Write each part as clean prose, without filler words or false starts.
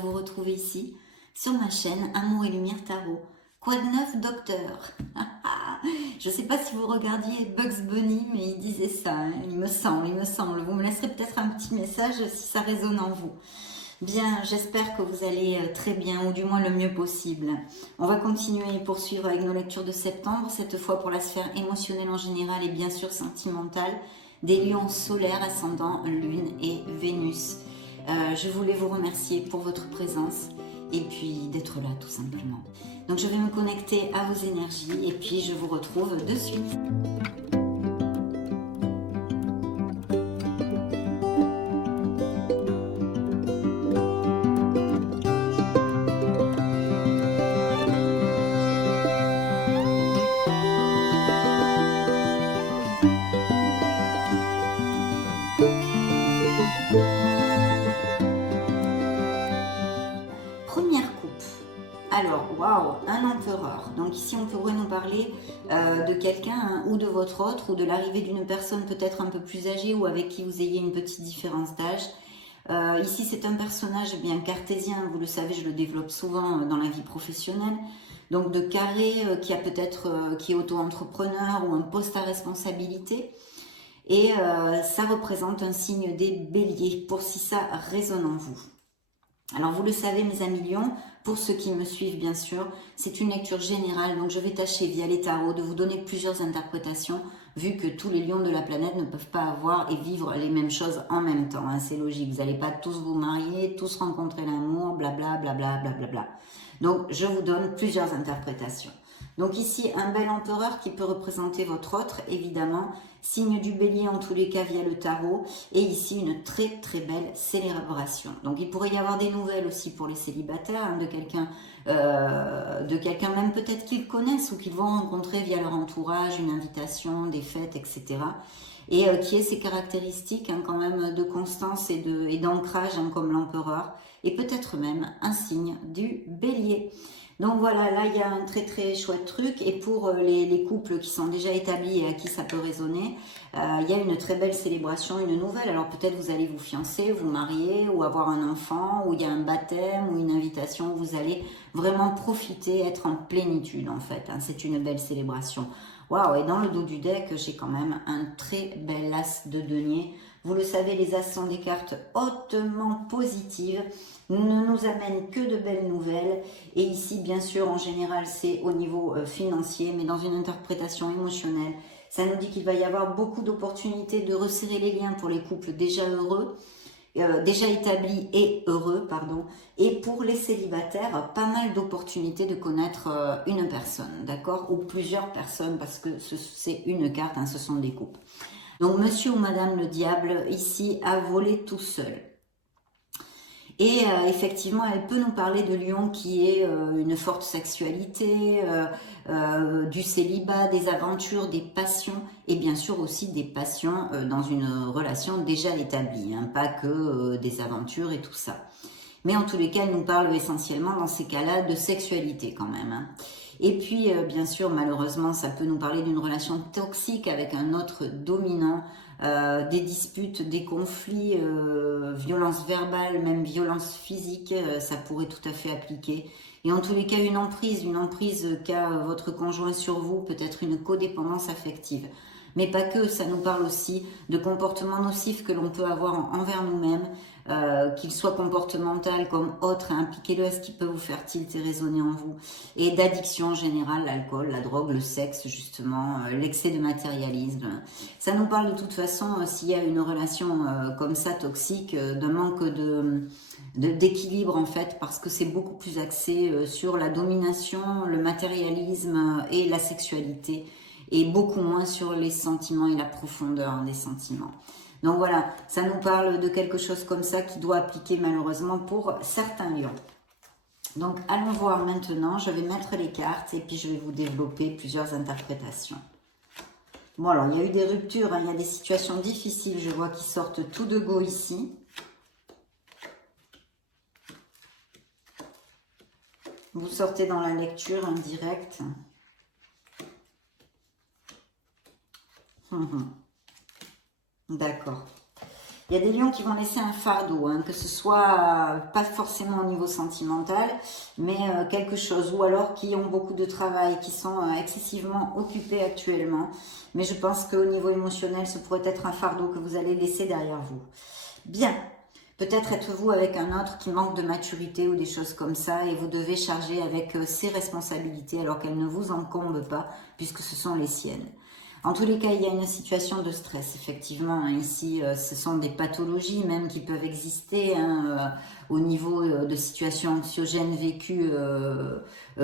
de vous retrouver ici, sur ma chaîne Amour et Lumière Tarot. Quoi de neuf, docteur? Je ne sais pas si vous regardiez Bugs Bunny, mais il disait ça, hein. Il me semble. Vous me laisserez peut-être un petit message si ça résonne en vous. Bien, j'espère que vous allez très bien, ou du moins le mieux possible. On va continuer et poursuivre avec nos lectures de septembre, cette fois pour la sphère émotionnelle en général et bien sûr sentimentale, des lions solaires, ascendant Lune et Vénus. Je voulais vous remercier pour votre présence et puis d'être là tout simplement. Donc je vais me connecter à vos énergies et puis je vous retrouve de suite. Alors, waouh, un empereur. Donc ici, on pourrait nous parler de quelqu'un ou de votre autre, ou de l'arrivée d'une personne peut-être un peu plus âgée ou avec qui vous ayez une petite différence d'âge. Ici, c'est un personnage bien cartésien, vous le savez, je le développe souvent dans la vie professionnelle. Donc de carré qui a peut-être qui est auto-entrepreneur ou un poste à responsabilité. Et ça représente un signe des béliers, pour si ça résonne en vous. Alors vous le savez mes amis lions, pour ceux qui me suivent bien sûr, c'est une lecture générale, donc je vais tâcher via les tarots de vous donner plusieurs interprétations, vu que tous les lions de la planète ne peuvent pas avoir et vivre les mêmes choses en même temps, hein, c'est logique, vous n'allez pas tous vous marier, tous rencontrer l'amour, blabla, blabla, blablabla. Donc je vous donne plusieurs interprétations. Donc ici, un bel empereur qui peut représenter votre autre, évidemment, signe du bélier en tous les cas via le tarot, et ici une très très belle célébration. Donc il pourrait y avoir des nouvelles aussi pour les célibataires, hein, de quelqu'un même peut-être qu'ils connaissent ou qu'ils vont rencontrer via leur entourage, une invitation, des fêtes, etc. Et qui ait ces caractéristiques hein, quand même de constance et d'ancrage hein, comme l'empereur, et peut-être même un signe du bélier. Donc voilà, là il y a un très très chouette truc et pour les couples qui sont déjà établis et à qui ça peut résonner, il y a une très belle célébration, une nouvelle. Alors peut-être vous allez vous fiancer, vous marier ou avoir un enfant, ou il y a un baptême ou une invitation où vous allez vraiment profiter, être en plénitude en fait. Hein. C'est une belle célébration. Waouh, et dans le dos du deck, j'ai quand même un très bel as de denier. Vous le savez, les as sont des cartes hautement positives, ne nous amènent que de belles nouvelles. Et ici, bien sûr, en général, c'est au niveau financier, mais dans une interprétation émotionnelle, ça nous dit qu'il va y avoir beaucoup d'opportunités de resserrer les liens pour les couples déjà heureux, déjà établis et heureux, pardon. Et pour les célibataires, pas mal d'opportunités de connaître une personne, d'accord, ou plusieurs personnes, parce que c'est une carte, hein, ce sont des couples. Donc, monsieur ou madame le diable, ici, a volé tout seul. Et effectivement, elle peut nous parler de lion qui est une forte sexualité, du célibat, des aventures, des passions, et bien sûr aussi des passions dans une relation déjà établie, hein, pas que des aventures et tout ça. Mais en tous les cas, elle nous parle essentiellement dans ces cas-là de sexualité quand même. Hein. Et puis, bien sûr, malheureusement, ça peut nous parler d'une relation toxique avec un autre dominant, des disputes, des conflits, violence verbale, même violence physique, ça pourrait tout à fait appliquer. Et en tous les cas, une emprise qu'a votre conjoint sur vous, peut-être une codépendance affective. Mais pas que, ça nous parle aussi de comportements nocifs que l'on peut avoir envers nous-mêmes, qu'ils soient comportementaux comme autres, impliquez-le à ce qui peut vous faire tilt et résonner en vous, et d'addiction en général, l'alcool, la drogue, le sexe justement, l'excès de matérialisme. Ça nous parle de toute façon, s'il y a une relation comme ça toxique, d'un manque d'équilibre en fait, parce que c'est beaucoup plus axé sur la domination, le matérialisme et la sexualité, et beaucoup moins sur les sentiments et la profondeur des sentiments. Donc voilà, ça nous parle de quelque chose comme ça qui doit appliquer malheureusement pour certains lions. Donc allons voir maintenant, je vais mettre les cartes et puis je vais vous développer plusieurs interprétations. Bon alors, il y a eu des ruptures, hein, il y a des situations difficiles, je vois qui sortent tout de go ici. Vous sortez dans la lecture en direct. D'accord. Il y a des lions qui vont laisser un fardeau, hein, que ce soit pas forcément au niveau sentimental, mais quelque chose, ou alors qui ont beaucoup de travail, qui sont excessivement occupés actuellement. Mais je pense qu'au niveau émotionnel, ce pourrait être un fardeau que vous allez laisser derrière vous. Bien, peut-être êtes-vous avec un autre qui manque de maturité ou des choses comme ça, et vous devez charger avec ses responsabilités alors qu'elles ne vous incombent pas, puisque ce sont les siennes. En tous les cas, il y a une situation de stress, effectivement. Ici, ce sont des pathologies même qui peuvent exister hein, au niveau de situations anxiogènes vécues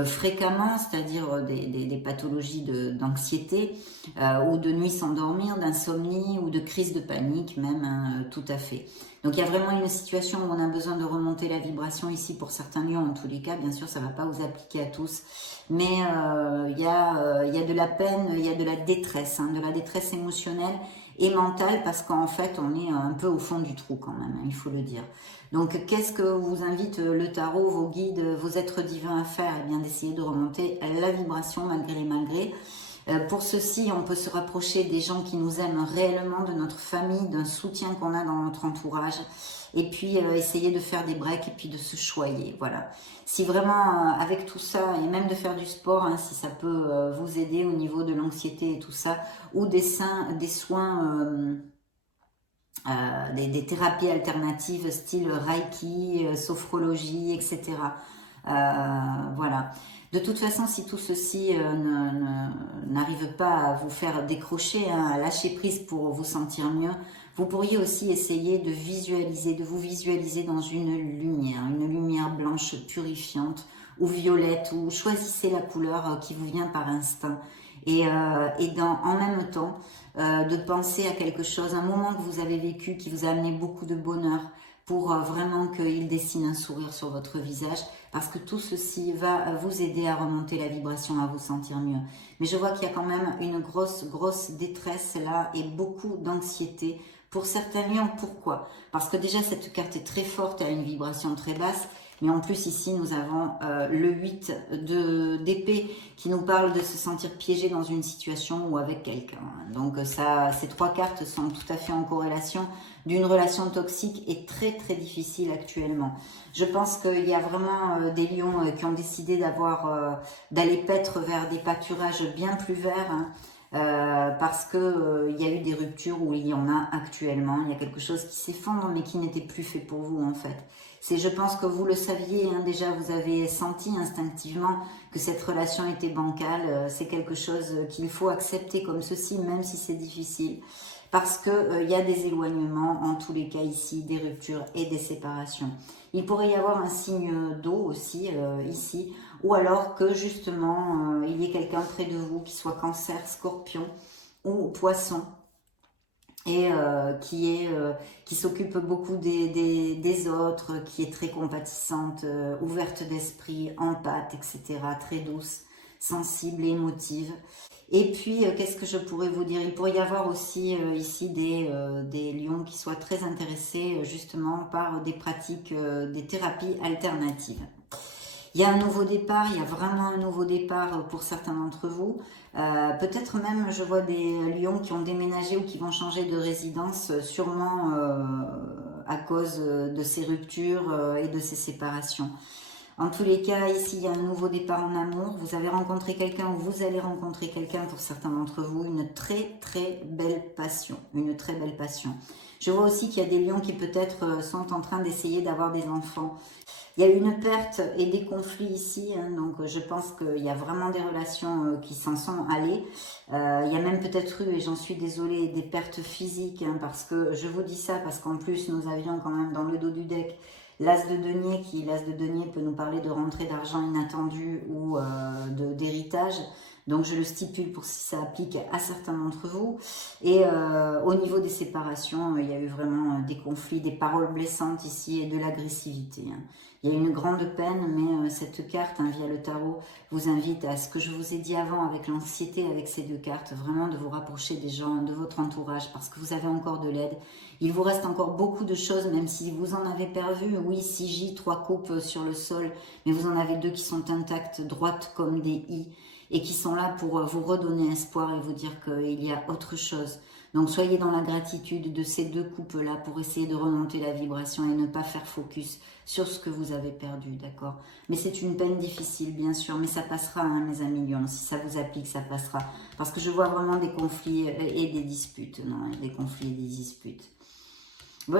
fréquemment, c'est-à-dire des pathologies d'anxiété ou de nuits sans dormir, d'insomnie ou de crise de panique même, hein, tout à fait. Donc il y a vraiment une situation où on a besoin de remonter la vibration ici pour certains lions. En tous les cas, bien sûr, ça ne va pas vous appliquer à tous. Mais il y a de la peine, il y a de la détresse émotionnelle et mentale parce qu'en fait, on est un peu au fond du trou quand même, hein, il faut le dire. Donc, qu'est-ce que vous invite le tarot, vos guides, vos êtres divins à faire? Eh bien, d'essayer de remonter la vibration malgré les malgrés. Pour ceci, on peut se rapprocher des gens qui nous aiment réellement, de notre famille, d'un soutien qu'on a dans notre entourage. Et puis, essayer de faire des breaks et puis de se choyer. Voilà. Si vraiment, avec tout ça, et même de faire du sport, hein, si ça peut vous aider au niveau de l'anxiété et tout ça, ou des soins, des thérapies alternatives style Reiki, sophrologie, etc. Voilà. De toute façon, si tout ceci n'arrive pas à vous faire décrocher, hein, à lâcher prise pour vous sentir mieux, vous pourriez aussi essayer de vous visualiser dans une lumière blanche purifiante ou violette, ou choisissez la couleur qui vous vient par instinct. En même temps, de penser à quelque chose, un moment que vous avez vécu qui vous a amené beaucoup de bonheur, pour vraiment qu'il dessine un sourire sur votre visage, parce que tout ceci va vous aider à remonter la vibration, à vous sentir mieux. Mais je vois qu'il y a quand même une grosse détresse là et beaucoup d'anxiété pour certains lions. Pourquoi? Parce que déjà cette carte est très forte, elle a une vibration très basse, mais en plus ici nous avons le 8 d'épée qui nous parle de se sentir piégé dans une situation ou avec quelqu'un. Donc ces trois cartes sont tout à fait en corrélation d'une relation toxique et très difficile actuellement. Je pense qu'il y a vraiment des lions qui ont décidé d'aller paître vers des pâturages bien plus verts, hein, parce que il y a eu des ruptures où il y en a actuellement. Il y a quelque chose qui s'effondre mais qui n'était plus fait pour vous en fait. Je pense que vous le saviez, hein, déjà vous avez senti instinctivement que cette relation était bancale. C'est quelque chose qu'il faut accepter comme ceci, même si c'est difficile. Parce qu'il y a des éloignements, en tous les cas ici, des ruptures et des séparations. Il pourrait y avoir un signe d'eau aussi ici, ou alors que justement il y ait quelqu'un près de vous qui soit cancer, scorpion ou poisson, et qui s'occupe beaucoup des autres, qui est très compatissante, ouverte d'esprit, empathe, etc., très douce, sensible et émotive. Et puis, qu'est-ce que je pourrais vous dire? Il pourrait y avoir aussi ici des lions qui soient très intéressés justement par des pratiques, des thérapies alternatives. Il y a un nouveau départ, il y a vraiment un nouveau départ pour certains d'entre vous. Peut-être même, je vois des lions qui ont déménagé ou qui vont changer de résidence, sûrement à cause de ces ruptures et de ces séparations. En tous les cas, ici, il y a un nouveau départ en amour. Vous avez rencontré quelqu'un ou vous allez rencontrer quelqu'un, pour certains d'entre vous, une très belle passion. Une très belle passion. Je vois aussi qu'il y a des lions qui peut-être sont en train d'essayer d'avoir des enfants. Il y a une perte et des conflits ici, hein, donc je pense qu'il y a vraiment des relations qui s'en sont allées. Il y a même peut-être eu, et j'en suis désolée, des pertes physiques, hein, parce que je vous dis ça, parce qu'en plus nous avions quand même dans le dos du deck l'as de denier, l'as de denier peut nous parler de rentrée d'argent inattendue ou d'héritage. Donc je le stipule pour si ça applique à certains d'entre vous. Et au niveau des séparations, il y a eu vraiment des conflits, des paroles blessantes ici et de l'agressivité, hein. Il y a une grande peine, mais cette carte, hein, via le tarot, vous invite à ce que je vous ai dit avant avec l'anxiété, avec ces deux cartes, vraiment de vous rapprocher des gens, de votre entourage, parce que vous avez encore de l'aide. Il vous reste encore beaucoup de choses, même si vous en avez perdu. Oui, 6J, 3 coupes sur le sol, mais vous en avez 2 qui sont intactes, droites comme des I, et qui sont là pour vous redonner espoir et vous dire qu'il y a autre chose. Donc soyez dans la gratitude de ces deux coupes-là pour essayer de remonter la vibration et ne pas faire focus sur ce que vous avez perdu, d'accord? Mais c'est une peine difficile, bien sûr, mais ça passera, hein, mes amis lions. Si ça vous applique, ça passera. Parce que je vois vraiment des conflits et des disputes, non, des conflits et des disputes.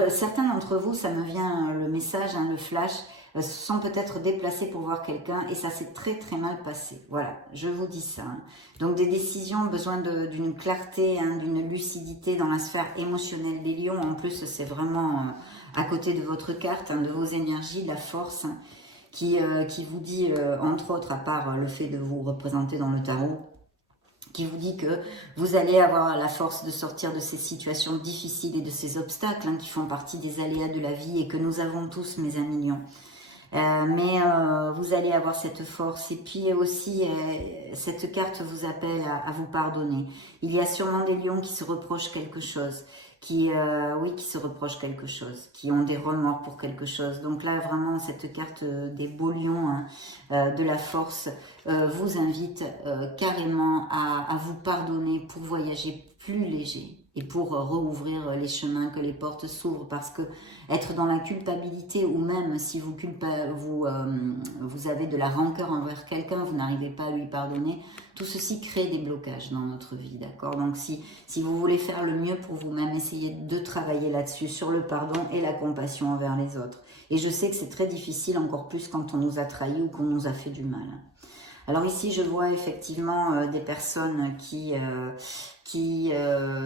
Certains d'entre vous, ça me vient le message, hein, le flash, se sont peut-être déplacés pour voir quelqu'un et ça s'est très très mal passé. Voilà, je vous dis ça. Hein. Donc des décisions, besoin d'une clarté, hein, d'une lucidité dans la sphère émotionnelle des lions. En plus, c'est vraiment à côté de votre carte, hein, de vos énergies, la force, hein, qui vous dit, entre autres, à part le fait de vous représenter dans le tarot, qui vous dit que vous allez avoir la force de sortir de ces situations difficiles et de ces obstacles, hein, qui font partie des aléas de la vie et que nous avons tous, mes amis lions. Mais vous allez avoir cette force et puis aussi cette carte vous appelle à vous pardonner. Il y a sûrement des lions qui se reprochent quelque chose, qui se reprochent quelque chose, qui ont des remords pour quelque chose. Donc là vraiment cette carte des beaux lions, hein, de la force vous invite carrément à vous pardonner pour voyager plus léger et pour rouvrir les chemins, que les portes s'ouvrent, parce que être dans la culpabilité ou même si vous avez de la rancœur envers quelqu'un, vous n'arrivez pas à lui pardonner, tout ceci crée des blocages dans notre vie, d'accord? Donc si vous voulez faire le mieux pour vous-même, essayez de travailler là-dessus, sur le pardon et la compassion envers les autres. Et je sais que c'est très difficile, encore plus quand on nous a trahis ou qu'on nous a fait du mal. Alors ici, je vois effectivement des personnes qui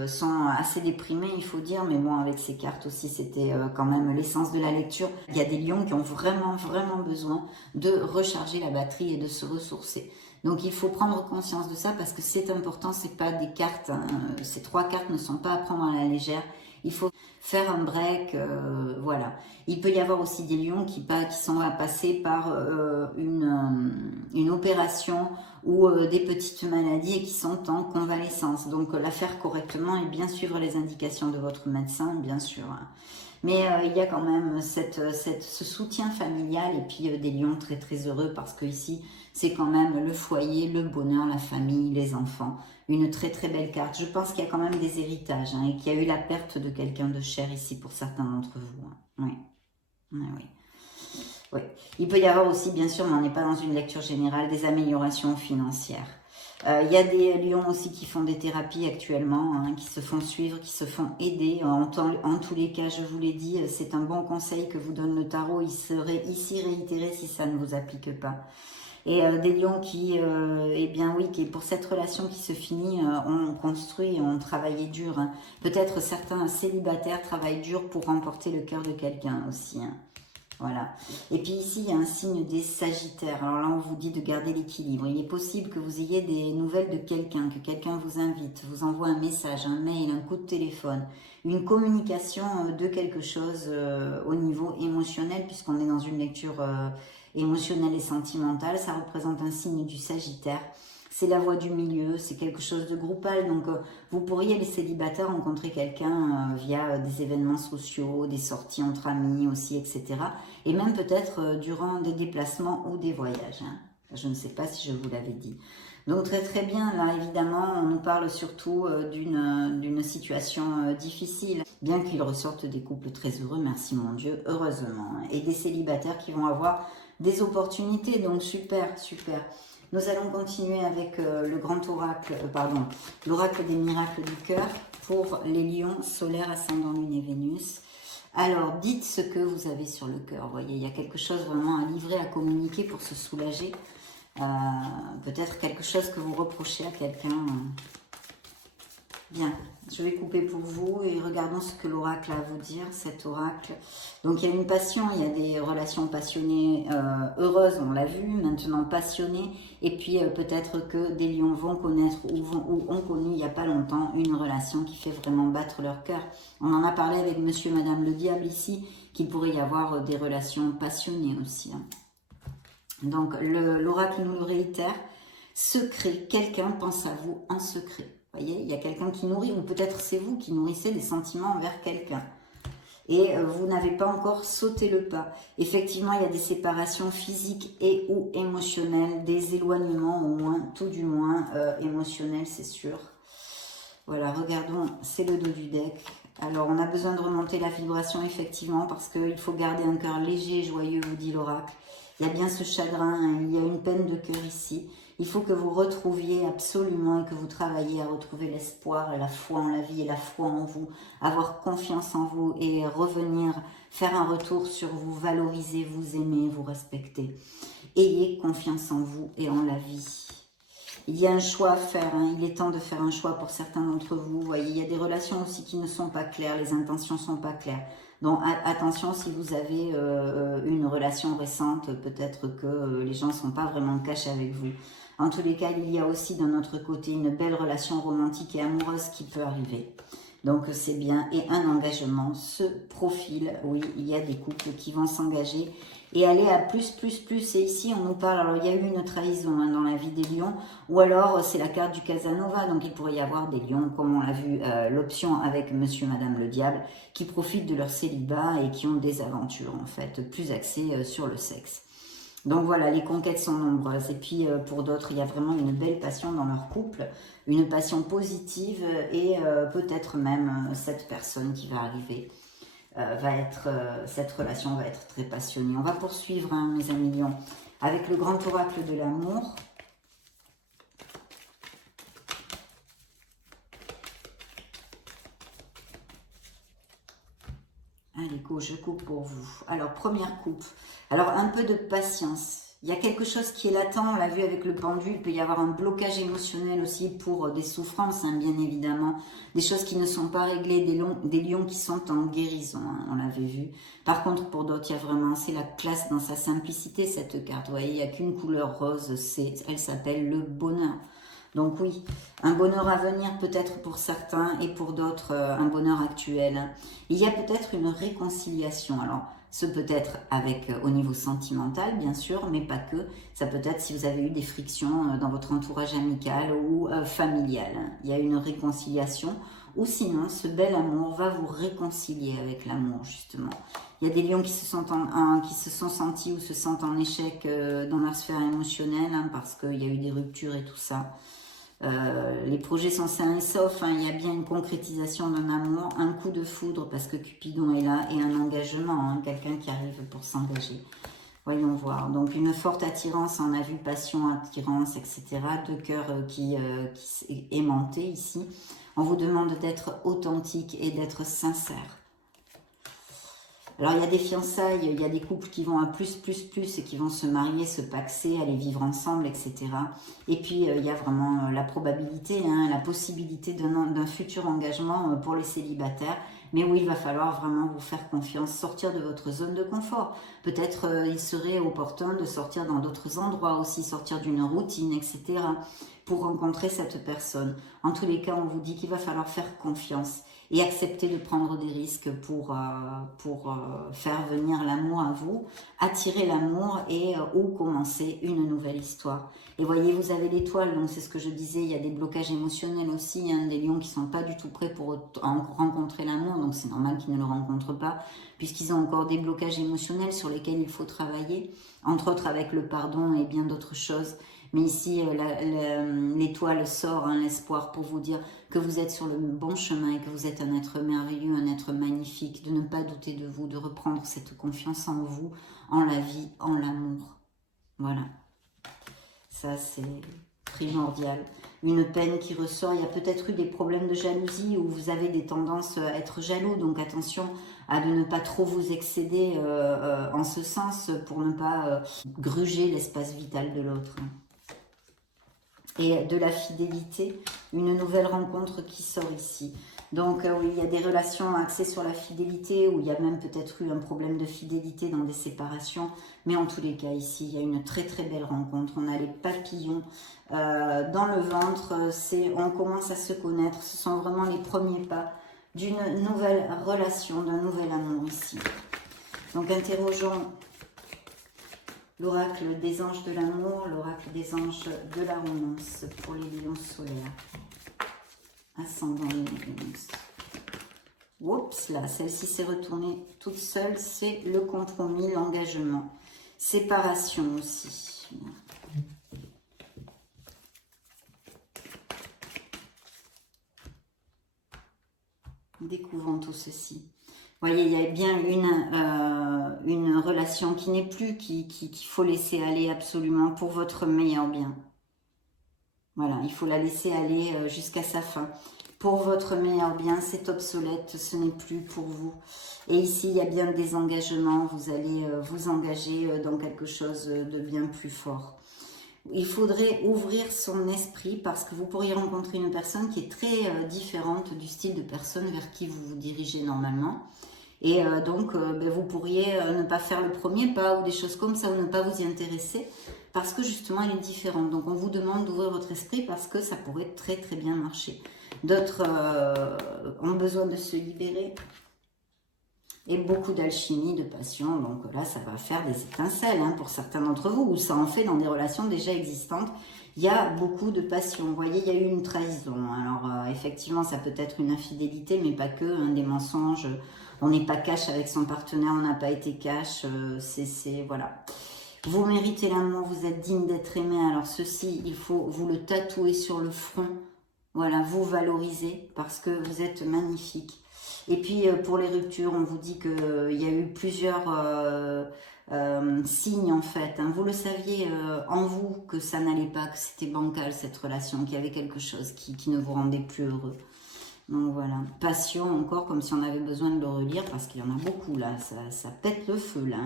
sont assez déprimées, il faut dire, mais bon, avec ces cartes aussi, c'était quand même l'essence de la lecture. Il y a des lions qui ont vraiment, vraiment besoin de recharger la batterie et de se ressourcer. Donc il faut prendre conscience de ça parce que c'est important, c'est pas des cartes, hein, ces 3 cartes ne sont pas à prendre à la légère. Il faut faire un break, voilà. Il peut y avoir aussi des lions qui sont à passer par une opération ou des petites maladies et qui sont en convalescence. Donc la faire correctement et bien suivre les indications de votre médecin, bien sûr. Mais il y a quand même ce soutien familial et puis des lions très très heureux parce que ici c'est quand même le foyer, le bonheur, la famille, les enfants. Une très très belle carte. Je pense qu'il y a quand même des héritages, hein, et qu'il y a eu la perte de quelqu'un de cher ici pour certains d'entre vous. Hein. Oui. Oui, oui. Oui. Il peut y avoir aussi, bien sûr, mais on n'est pas dans une lecture générale, des améliorations financières. Il y a des lions aussi qui font des thérapies actuellement, hein, qui se font suivre, qui se font aider. En tous les cas, je vous l'ai dit, c'est un bon conseil que vous donne le tarot. Il serait ici réitéré si ça ne vous applique pas. Et des lions qui, eh bien oui, qui pour cette relation qui se finit, ont construit, ont travaillé dur. Hein. Peut-être certains célibataires travaillent dur pour remporter le cœur de quelqu'un aussi. Hein. Voilà. Et puis ici, il y a un signe des Sagittaires. Alors là, on vous dit de garder l'équilibre. Il est possible que vous ayez des nouvelles de quelqu'un, que quelqu'un vous invite, vous envoie un message, un mail, un coup de téléphone, une communication de quelque chose au niveau émotionnel, puisqu'on est dans une lecture émotionnelle et sentimentale. Ça représente un signe du Sagittaire. C'est la voie du milieu, c'est quelque chose de groupal. Donc, vous pourriez, les célibataires, rencontrer quelqu'un via des événements sociaux, des sorties entre amis aussi, etc. Et même peut-être durant des déplacements ou des voyages. Hein. Je ne sais pas si je vous l'avais dit. Donc, très très bien. Là, évidemment, on nous parle surtout d'une situation difficile. Bien qu'il ressorte des couples très heureux, merci mon Dieu, heureusement. Hein. Et des célibataires qui vont avoir des opportunités. Donc, super, super. Nous allons continuer avec le grand oracle, l'oracle des miracles du cœur pour les lions solaires, ascendant lune et Vénus. Alors, dites ce que vous avez sur le cœur. Vous voyez, il y a quelque chose vraiment à livrer, à communiquer pour se soulager. Peut-être quelque chose que vous reprochez à quelqu'un. Bien, je vais couper pour vous et regardons ce que l'oracle a à vous dire, cet oracle. Donc il y a une passion, il y a des relations passionnées heureuses, on l'a vu, maintenant passionnées. Et puis peut-être que des lions vont connaître ou ont connu il n'y a pas longtemps une relation qui fait vraiment battre leur cœur. On en a parlé avec monsieur et madame le diable ici, qu'il pourrait y avoir des relations passionnées aussi. Hein. Donc l'oracle nous le réitère, secret, quelqu'un pense à vous en secret. Vous voyez, il y a quelqu'un qui nourrit, ou peut-être c'est vous qui nourrissez des sentiments envers quelqu'un. Et vous n'avez pas encore sauté le pas. Effectivement, il y a des séparations physiques et ou émotionnelles, des éloignements au moins, tout du moins émotionnels, c'est sûr. Voilà, regardons, c'est le dos du deck. Alors, on a besoin de remonter la vibration, effectivement, parce qu'il faut garder un cœur léger et joyeux, vous dit l'oracle. Il y a bien ce chagrin, hein, il y a une peine de cœur ici. Il faut que vous retrouviez absolument et que vous travailliez à retrouver l'espoir, la foi en la vie et la foi en vous, avoir confiance en vous et revenir, faire un retour sur vous, valoriser, vous aimer, vous respecter. Ayez confiance en vous et en la vie. Il y a un choix à faire, hein. Il est temps de faire un choix pour certains d'entre vous. Vous voyez, il y a des relations aussi qui ne sont pas claires, les intentions ne sont pas claires. Donc attention, si vous avez une relation récente, peut-être que les gens ne sont pas vraiment cash avec vous. En tous les cas, il y a aussi d'un autre côté une belle relation romantique et amoureuse qui peut arriver. Donc c'est bien, et un engagement se profile. Oui, il y a des couples qui vont s'engager et aller à plus. Et ici, on nous parle, alors il y a eu une trahison hein, dans la vie des lions, ou alors c'est la carte du Casanova, donc il pourrait y avoir des lions, comme on l'a vu, l'option avec monsieur, madame le diable, qui profitent de leur célibat et qui ont des aventures, en fait, plus axées sur le sexe. Donc voilà, les conquêtes sont nombreuses. Et puis pour d'autres, il y a vraiment une belle passion dans leur couple, une passion positive et peut-être même cette personne qui va arriver. Cette relation va être très passionnée. On va poursuivre, hein, mes amis lions, avec le grand oracle de l'amour. Allez, go, je coupe pour vous. Alors, première coupe. Alors, un peu de patience. Il y a quelque chose qui est latent, on l'a vu avec le pendule, il peut y avoir un blocage émotionnel aussi pour des souffrances, hein, bien évidemment. Des choses qui ne sont pas réglées, des lions qui sont en guérison, hein, on l'avait vu. Par contre, pour d'autres, il y a vraiment, c'est la classe dans sa simplicité, cette carte. Vous voyez, il n'y a qu'une couleur rose, elle s'appelle le bonheur. Donc oui, un bonheur à venir peut-être pour certains et pour d'autres un bonheur actuel. Il y a peut-être une réconciliation. Alors, ce peut être avec au niveau sentimental, bien sûr, mais pas que. Ça peut être si vous avez eu des frictions dans votre entourage amical ou familial. Il y a une réconciliation. Ou sinon, ce bel amour va vous réconcilier avec l'amour, justement. Il y a des lions qui se sont sentis ou se sentent en échec dans leur sphère émotionnelle, hein, parce qu'il y a eu des ruptures et tout ça. Les projets sont sains et saufs, hein, il y a bien une concrétisation d'un amour, un coup de foudre parce que Cupidon est là et un engagement, hein, quelqu'un qui arrive pour s'engager. Voyons voir. Donc une forte attirance, on a vu passion, attirance, etc. Deux cœurs qui aimantés ici. On vous demande d'être authentique et d'être sincère. Alors, il y a des fiançailles, il y a des couples qui vont à plus et qui vont se marier, se paxer, aller vivre ensemble, etc. Et puis, il y a vraiment la probabilité, hein, la possibilité d'un futur engagement pour les célibataires, mais où il va falloir vraiment vous faire confiance, sortir de votre zone de confort. Peut-être il serait opportun de sortir dans d'autres endroits aussi, sortir d'une routine, etc. pour rencontrer cette personne. En tous les cas, on vous dit qu'il va falloir faire confiance et accepter de prendre des risques pour faire venir l'amour à vous, attirer l'amour et ou commencer une nouvelle histoire. Et voyez, vous avez l'étoile, donc c'est ce que je disais, il y a des blocages émotionnels aussi, hein, des lions qui ne sont pas du tout prêts pour rencontrer l'amour, donc c'est normal qu'ils ne le rencontrent pas, puisqu'ils ont encore des blocages émotionnels sur lesquels il faut travailler, entre autres avec le pardon et bien d'autres choses. Mais ici, l'étoile sort, hein, l'espoir pour vous dire que vous êtes sur le bon chemin et que vous êtes un être merveilleux, un être magnifique, de ne pas douter de vous, de reprendre cette confiance en vous, en la vie, en l'amour. Voilà. Ça, c'est primordial. Une peine qui ressort, il y a peut-être eu des problèmes de jalousie où vous avez des tendances à être jaloux, donc attention à de ne pas trop vous excéder en ce sens pour ne pas gruger l'espace vital de l'autre. Et de la fidélité, une nouvelle rencontre qui sort ici. Donc oui, il y a des relations axées sur la fidélité, où il y a même peut-être eu un problème de fidélité dans des séparations, mais en tous les cas ici, il y a une très très belle rencontre. On a les papillons dans le ventre, on commence à se connaître, ce sont vraiment les premiers pas d'une nouvelle relation, d'un nouvel amour ici. Donc interrogeons l'oracle des anges de l'amour, l'oracle des anges de la romance pour les lions solaires. Ascendant les lions. Oups, là, celle-ci s'est retournée toute seule. C'est le compromis, l'engagement. Séparation aussi. Découvrons tout ceci. Vous voyez, il y a bien une relation qui n'est plus, qu'il faut laisser aller absolument pour votre meilleur bien. Voilà, il faut la laisser aller jusqu'à sa fin. Pour votre meilleur bien, c'est obsolète, ce n'est plus pour vous. Et ici, il y a bien des engagements, vous allez vous engager dans quelque chose de bien plus fort. Il faudrait ouvrir son esprit parce que vous pourriez rencontrer une personne qui est très différente du style de personne vers qui vous vous dirigez normalement. Et donc, vous pourriez ne pas faire le premier pas ou des choses comme ça, ou ne pas vous y intéresser parce que justement, elle est différente. Donc, on vous demande d'ouvrir votre esprit parce que ça pourrait très très bien marcher. D'autres ont besoin de se libérer. Et beaucoup d'alchimie, de passion. Donc là, ça va faire des étincelles pour certains d'entre vous, ou ça en fait dans des relations déjà existantes. Il y a beaucoup de passion. Vous voyez, il y a eu une trahison. Alors, effectivement, ça peut être une infidélité, mais pas que, des mensonges. On n'est pas cash avec son partenaire, on n'a pas été cash. Voilà. Vous méritez l'amour, vous êtes digne d'être aimé. Alors, ceci, il faut vous le tatouer sur le front. Voilà, vous valoriser parce que vous êtes magnifique. Et puis, pour les ruptures, on vous dit qu'il y a eu plusieurs signes, en fait. Vous le saviez en vous que ça n'allait pas, que c'était bancal, cette relation, qu'il y avait quelque chose qui ne vous rendait plus heureux. Donc, voilà. Passion, encore, comme si on avait besoin de le relire, parce qu'il y en a beaucoup, là. Ça pète le feu, là.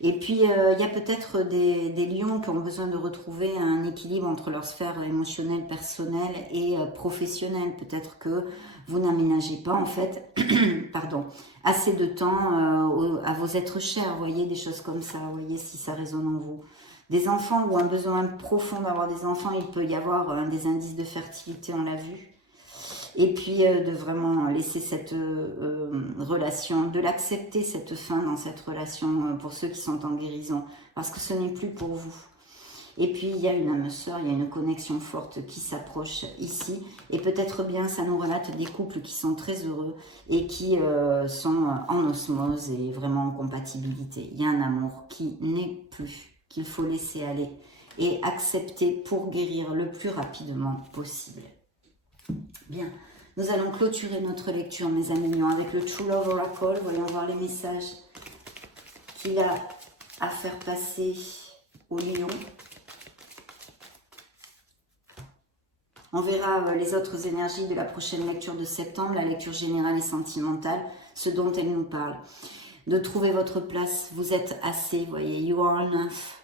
Et puis, il y a peut-être des lions qui ont besoin de retrouver un équilibre entre leur sphère émotionnelle, personnelle et professionnelle. Peut-être que vous n'aménagez pas, en fait, pardon, assez de temps à vos êtres chers. Vous voyez, des choses comme ça. Vous voyez si ça résonne en vous. Des enfants ou un besoin profond d'avoir des enfants, il peut y avoir des indices de fertilité, on l'a vu. Et puis de vraiment laisser cette relation, de l'accepter cette fin dans cette relation pour ceux qui sont en guérison, parce que ce n'est plus pour vous. Et puis il y a une âme sœur, il y a une connexion forte qui s'approche ici, et peut-être bien ça nous relate des couples qui sont très heureux et qui sont en osmose et vraiment en compatibilité. Il y a un amour qui n'est plus, qu'il faut laisser aller et accepter pour guérir le plus rapidement possible. Bien, nous allons clôturer notre lecture, mes amis, avec le True Love Oracle. Voyons voir les messages qu'il a à faire passer au lion. On verra les autres énergies de la prochaine lecture de septembre, la lecture générale et sentimentale, ce dont elle nous parle. De trouver votre place, vous êtes assez, vous voyez, you are enough,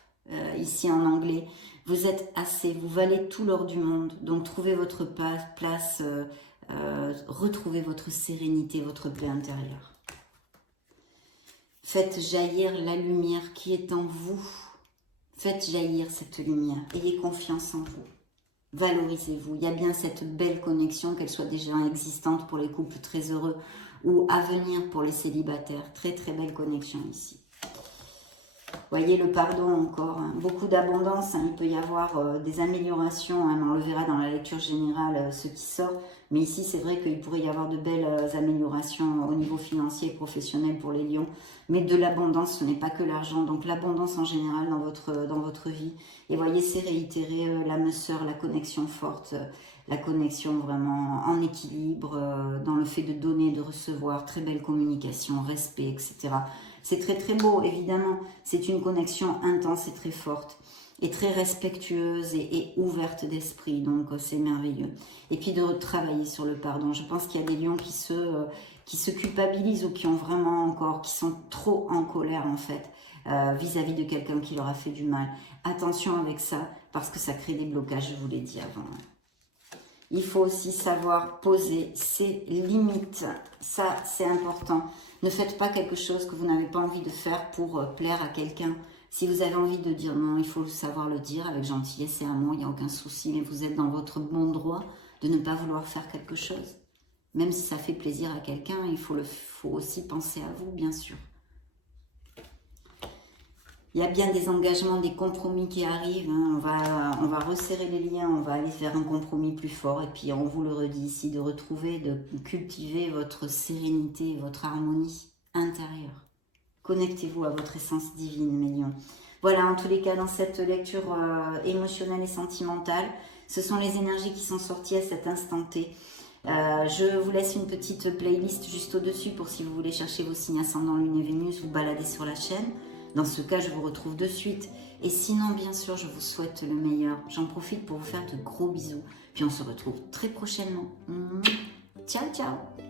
ici en anglais. Vous êtes assez, vous valez tout l'or du monde, donc trouvez votre place, retrouvez votre sérénité, votre paix intérieure. Faites jaillir la lumière qui est en vous. Faites jaillir cette lumière, ayez confiance en vous. Valorisez-vous, il y a bien cette belle connexion, qu'elle soit déjà existante pour les couples très heureux ou à venir pour les célibataires. Très très belle connexion ici. Voyez le pardon encore, beaucoup d'abondance, il peut y avoir des améliorations, on le verra dans la lecture générale ce qui sort, mais ici c'est vrai qu'il pourrait y avoir de belles améliorations au niveau financier et professionnel pour les lions, mais de l'abondance, ce n'est pas que l'argent, donc l'abondance en général dans votre vie, et voyez c'est réitéré l'âme sœur, la connexion forte, la connexion vraiment en équilibre, dans le fait de donner, de recevoir, très belle communication, respect, etc. C'est très très beau, évidemment. C'est une connexion intense et très forte. Et très respectueuse et ouverte d'esprit. Donc c'est merveilleux. Et puis de retravailler sur le pardon. Je pense qu'il y a des lions qui se culpabilisent ou qui ont vraiment encore, qui sont trop en colère en fait, vis-à-vis de quelqu'un qui leur a fait du mal. Attention avec ça, parce que ça crée des blocages, je vous l'ai dit avant. Il faut aussi savoir poser ses limites. Ça, c'est important. Ne faites pas quelque chose que vous n'avez pas envie de faire pour plaire à quelqu'un. Si vous avez envie de dire non, il faut savoir le dire avec gentillesse et amour, il n'y a aucun souci. Mais vous êtes dans votre bon droit de ne pas vouloir faire quelque chose. Même si ça fait plaisir à quelqu'un, il faut aussi penser à vous, bien sûr. Il y a bien des engagements, des compromis qui arrivent. On va resserrer les liens, on va aller vers un compromis plus fort. Et puis, on vous le redit ici, de retrouver, de cultiver votre sérénité, votre harmonie intérieure. Connectez-vous à votre essence divine, mes lions. Voilà, en tous les cas, dans cette lecture émotionnelle et sentimentale, ce sont les énergies qui sont sorties à cet instant T. Je vous laisse une petite playlist juste au-dessus pour si vous voulez chercher vos signes ascendant Lune et Vénus, vous balader sur la chaîne. Dans ce cas, je vous retrouve de suite. Et sinon, bien sûr, je vous souhaite le meilleur. J'en profite pour vous faire de gros bisous. Puis on se retrouve très prochainement. Ciao, ciao!